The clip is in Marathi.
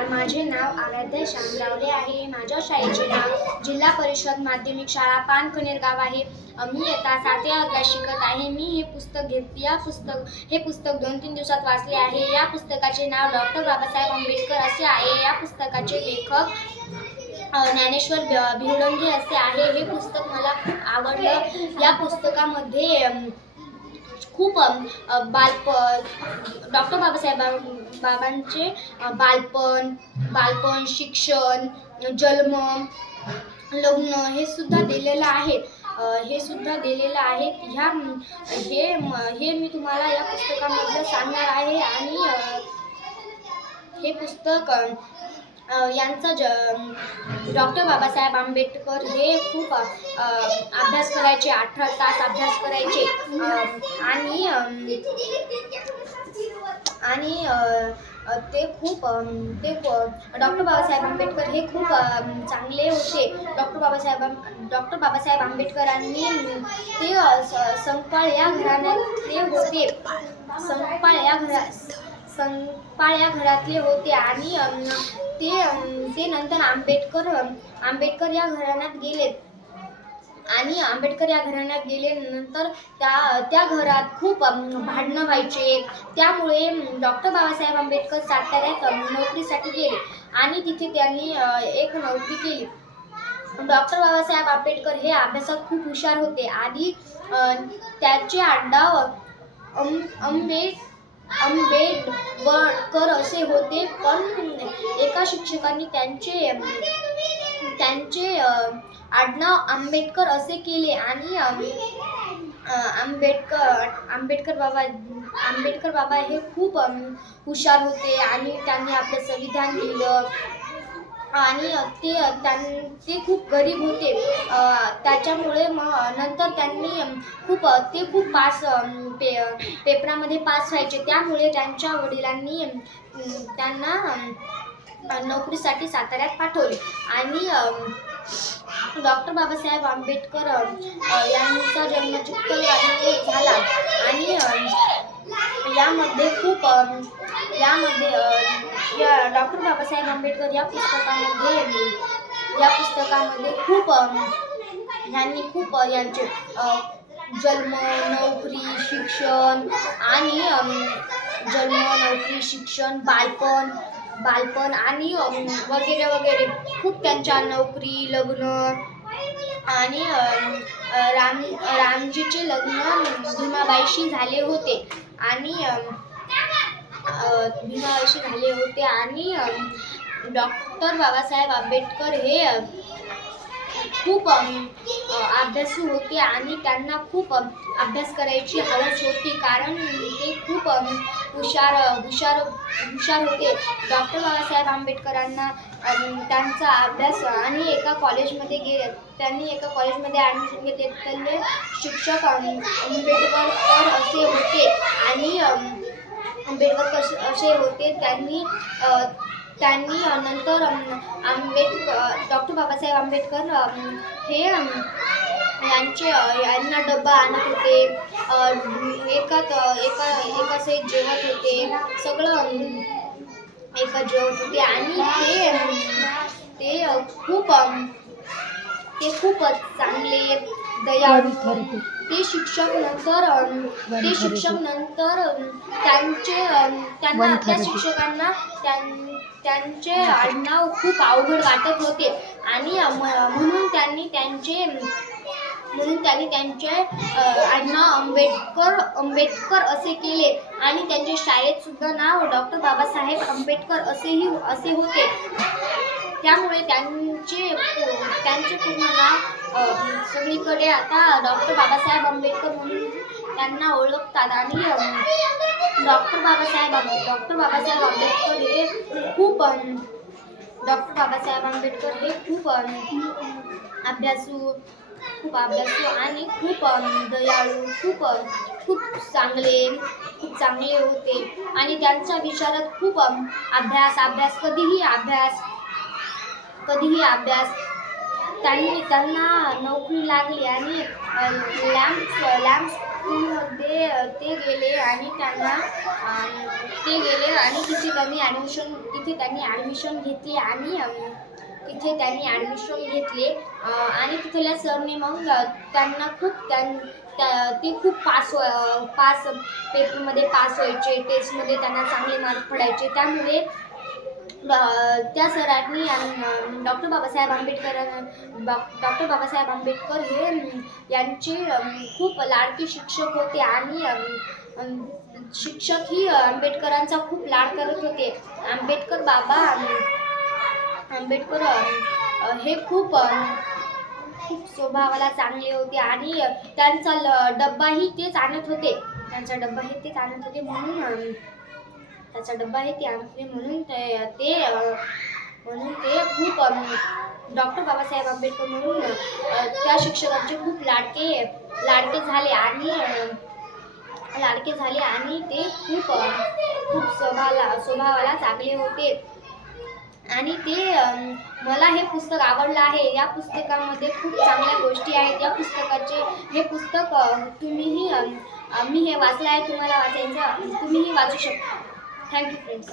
नमस्कार. माझे नाव आराध्या श्यामरावले आहे. माझ्या शाळेचे नाव जिल्हा परिषद माध्यमिक शाळा पानकनेर गाव आहे मी येता सातव्या वर्गात शिकत आहे. मी हे पुस्तक घेत या पुस्तक हे पुस्तक दोन तीन दिवसात वाचले आहे. या पुस्तकाचे नाव डॉक्टर बाबासाहेब आंबेडकर असे आहे. या पुस्तकाचे लेखक ज्ञानेश्वर भ- असे आहे. हे पुस्तक मला खूप आवडलं. या पुस्तकामध्ये खूप बालपण डॉक्टर बाबासाहेब बाबांचे बालपण बालपण शिक्षण जन्म लग्न हे सुद्धा दिलेलं आहे. हे सुद्धा दिलेलं आहे. ह्या हे हे मी तुम्हाला या पुस्तकामधलं सांगणार आहे आणि हे पुस्तक यांचं ज डॉक्टर बाबासाहेब आंबेडकर हे खूप अभ्यास करायचे अठरा तास अभ्यास करायचे आणि आणि ते खूप ते डॉक्टर बाबासाहेब आंबेडकर हे खूप चांगले होते. डॉक्टर बाबासाहेब डॉक्टर बाबासाहेब आंबेडकरांनी ते स- संपाळ या घराण्यातले होते. संपाळ या घरा संपाळ या घरातले होते आणि ते ते नंतर आंबेडकर आंबेडकर या घराण्यात गेलेत आणि आंबेडकर या घराण्यात गेल्यानंतर त्या त्या घरात खूप भांडणं व्हायचे. त्यामुळे डॉक्टर बाबासाहेब आंबेडकर साताऱ्यात नोकरीसाठी गेले आणि तिथे त्यांनी एक नोकरी केली. डॉक्टर बाबासाहेब आंबेडकर हे अभ्यासात खूप हुशार होते. आणि त्याचे आडनाव अम अंबेड आंबेडकर असे होते पण एका शिक्षकांनी त्यांचे त्यांचे आडनाव आंबेडकर असे केले आणि आंबेडकर आंबेडकर बाबा आंबेडकर बाबा हे खूप हुशार होते आणि त्यांनी आपलं संविधान लिहिलं. आणि ते त्यां ते खूप गरीब होते. त्याच्यामुळे मग नंतर त्यांनी खूप ते खूप पास पे पेपरामध्ये पास व्हायचे. त्यामुळे त्यांच्या वडिलांनी त्यांना नोकरीसाठी साताऱ्यात पाठवले. आणि डॉक्टर बाबासाहेब आंबेडकर यांचा जन्म चित्तलवाडी झाला. आणि यामध्ये खूप यामध्ये या डॉक्टर बाबासाहेब आंबेडकर या पुस्तकामध्ये या पुस्तकामध्ये खूप यांनी खूप यांचे जन्म नोकरी शिक्षण आणि जन्म नोकरी शिक्षण बालपण बालपण आणि वगैरे वगैरे. खूप त्यांच्या नोकरी लग्न आणि राम रामजीचे लग्न भीमाबाईशी झाले होते. आणि भीमावशी झाले होते आणि डॉक्टर बाबासाहेब आंबेडकर हे खूप अभ्यासू होते आणि त्यांना खूप अभ्यास करायची हवस होती कारण ते खूप हुशार हुशार हुशार होते. डॉक्टर बाबासाहेब आंबेडकरांना त्यांचा अभ्यास आणि एका कॉलेजमध्ये गे त्यांनी एका कॉलेजमध्ये ॲडमिशन घेतले. त्यांनी शिक्षक आंबेडकर असे होते आणि आंबेडकर कसे असे होते. त्यांनी त्यांनी नंतर आंबेडकर डॉक्टर बाबासाहेब आंबेडकर हे यांचे यांना डब्बा आणत होते. एकात एका एकाच एक जेवत होते. सगळं एका जेवत होते. आणि ते ते खूप ते खूपच चांगले दयाळू ते शिक्षक नंतर ते शिक्षक नंतर त्यांचे त्यांना त्या शिक्षकांना त्यां- त्यांचे आडनाव खूप अवघड वाटत होते. आणि म्हणून त्यांनी त्यांचे म्हणून त्यांनी त्यांचे आडनाव आंबेडकर आंबेडकर असे केले. आणि त्यांच्या शाळेत सुद्धा नाव डॉक्टर बाबासाहेब आंबेडकर असेही असे होते. त्यामुळे त्यांचे त्यांचे पूर्ण नाव सगळीकडे आता डॉक्टर बाबासाहेब आंबेडकर म्हणून त्यांना ओळखतात. आणि डॉक्टर बाबासाहेब आंबेडकर डॉक्टर बाबासाहेब आंबेडकर हे खूप डॉक्टर बाबासाहेब आंबेडकर हे खूप अभ्यासू खूप अभ्यासू आणि खूप दयाळू खूप खूप चांगले खूप चांगले होते. आणि त्यांच्या विचारात खूप अभ्यास अभ्यास कधीही अभ्यास कधीही अभ्यास. त्यांनी त्यांना नोकरी लागली आणि लॅम्प लॅम्प स्कूलमध्ये ते गेले आणि त्यांना ते गेले आणि तिथे त्यांनी ॲडमिशन तिथे त्यांनी ॲडमिशन घेतली आणि तिथे त्यांनी ॲडमिशन घेतले. आणि तिथल्या सरने मग त्यांना खूप त्यां त्या- ते खूप पास व्हा- पास पेपरमध्ये पास व्हायचे टेस्टमध्ये त्यांना चांगले मार्क पडायचे. त्यामुळे त्या सरांनी डॉक्टर बाबासाहेब आंबेडकर डॉक्टर बाबासाहेब आंबेडकर हे यांचे खूप लाडके शिक्षक होते आणि शिक्षक ही आंबेडकरांचा खूप लाड करत होते. आंबेडकर बाबा आंबेडकर हे खूप खूप स्वभावाला चांगले होते आणि त्यांचा ल- डब्बाही तेच आणत होते. त्यांचा डब्बाही तेच आणत होते म्हणून त्याचा डब्बा आहे ते आणत म्हणून ते ते म्हणून ते खूप डॉक्टर बाबासाहेब आंबेडकर म्हणून त्या शिक्षकांचे खूप लाडके लाडके झाले आणि लाडके झाले आणि ते खूप खूप स्वभावाला स्वभावाला चांगले होते. आणि ते मला हे पुस्तक आवडलं आहे. या पुस्तकामध्ये खूप चांगल्या गोष्टी आहेत. या पुस्तकाचे हे पुस्तक तुम्हीही मी हे वाचलं आहे. तुम्हाला वाचायचं तुम्हीही वाचू शकता. Thank you, friends.